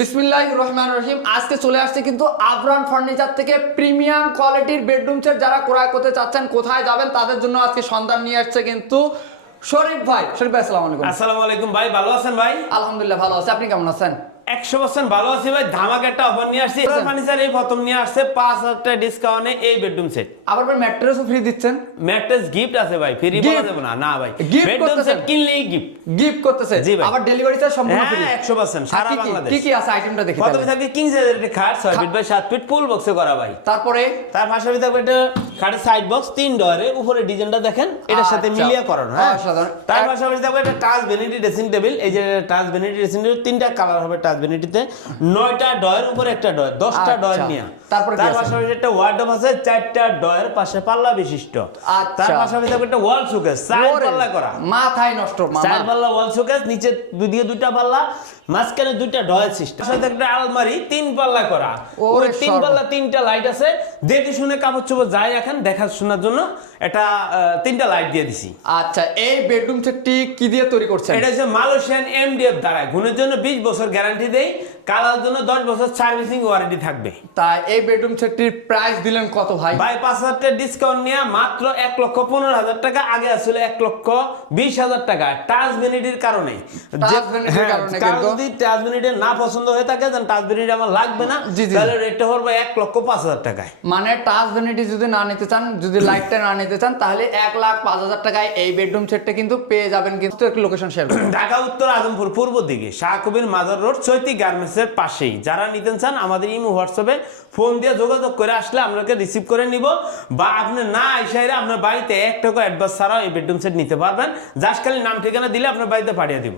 বিসমিল্লাহির রহমানির রহিম। আজকে চলে আসছে কিন্তু আবরান ফার্নিচার থেকে প্রিমিয়াম কোয়ালিটির বেডরুম সেট যারা ক্রয় করতে চাচ্ছেন, কোথায় যাবেন তাদের জন্য আজকে সন্ধান নিয়ে আসছে কিন্তু শরীফ ভাই। শরীফ ভাই আসসালামু আলাইকুম। আসসালামু আলাইকুম ভাই, ভালো আছেন ভাই? আলহামদুলিল্লাহ ভালো আছি, আপনি কেমন আছেন? 100% ভালো আছি ভাই। ধামাকা একটা অফার নিয়ে আসছি। ফার্নিচার এই প্রথম নিয়ে আসছে 5000 টাকা ডিসকাউন্টে এই বেডরুম সেট। আবার ভাই ম্যাট্রেসও ফ্রি দিচ্ছেন? ম্যাট্রেস গিফট আছে ভাই, ফ্রি বলা যাবে না। না ভাই, বেডরুম সেট কিনলেই গিফট করতেছে। জি ভাই। আবার ডেলিভারি চার্জ সম্পূর্ণ ফ্রি। হ্যাঁ 100% সারা বাংলাদেশ। কি কি আছে আইটেমটা দেখি। প্রথমে থাকবে কিং সাইজের একটা খাট 6 ফিট বাই 7 ফিট ফুল বক্সে করা ভাই। তারপরে তার পাশাপাশি থাকবে একটা খাটের সাইড বক্স 3 ডয়ারে, উপরে ডিজাইনটা দেখেন এটার সাথে মিলিয়ে করানো। হ্যাঁ তার পাশাপাশি থাকবে একটা টাচ ভ্যানিটি ড্রেসিং টেবিল। এই যে টাচ ভ্যানিটি ড্রেসিং টেবিল তিনটা কালার হবে টাচ ভ্যানিটিতে, 9টা ডয়ার উপরে একটা ডয়ার, 10টা ডয়ার নিয়ে। তার পাশাপাশি একটা ওয়ার্ডরোব আছে 4টা ডয়ার, পাশে পাল্লা বিশিষ্ট। তার পাশাপাশি থাকবে একটা ওয়াল শোকেস 4 পাল্লা করা, মাথায় নষ্ট। 4 পাল্লা ওয়াল শোকেস, নিচে দুদিকে 2টা পাল্লা, মাঝখানে 2টা ডয়ার সিস্টেম, সাথে একটা আলমারি 3 পাল্লা করা। ওই 3 পাল্লা 3টা লাইট আছে, দেখে শুনে কাপড় চোপড় যায় এখন দেখা শোনার জন্য একটা 3টা লাইট দিয়ে দিছি। আচ্ছা, এই বেডরুম সেটটি কি দিয়ে তৈরি করছেন? এটা হচ্ছে মালয়েশিয়ান এমডিএফ দ্বারা, গুণের জন্য 20 বছর গ্যারান্টি দেই, কালার জন্য 10 বছর সার্ভিসিং ওয়ারেন্টি থাকবে। তাই এই বেডরুম সেটটির প্রাইস দিলেন কত ভাই? ভাই 5000 টাকা ডিসকাউন্ট নিয়ে মাত্র 1,15,000 টাকা। আগে আসলে 1,20,000 টাকা টাচ ভ্যানিটির কারণে। যদি টাচ ভ্যানিটি না পছন্দ হয়ে থাকে, দেন টাচ ভ্যানিটি আমার লাগবে না, তাহলে রেটটা হবে 1,05,000 টাকায়। মানে টাচ ভ্যানিটি যদি না নিতে চান, যদি লাইটটা না নিতে চান, তাহলে 1,05,000 টাকায় এই বেডরুম সেটটা কিন্তু পেয়ে যাবেন। কিন্তু একটু লোকেশন শেয়ার করুন। ঢাকা উত্তর আজমপুর পূর্ব দিকে শাহ কবির মাজার রোড, চৈতি গার্মেন্টসের পাশেই। যারা নিতে চান আমাদের ইমো হোয়াটসঅ্যাপে ফোন দিয়ে যোগাযোগ করে আসলে আপনাকে রিসিভ করে নিব, বা আপনি না আইসাইরে আপনার বাড়িতে 1 টাকা অ্যাডভান্স ছাড়াও এই বেডরুম সেট নিতে পারবেন। জাস্ট খালি নাম ঠিকানা দিলে আপনার বাড়িতে পাঠিয়ে দিব।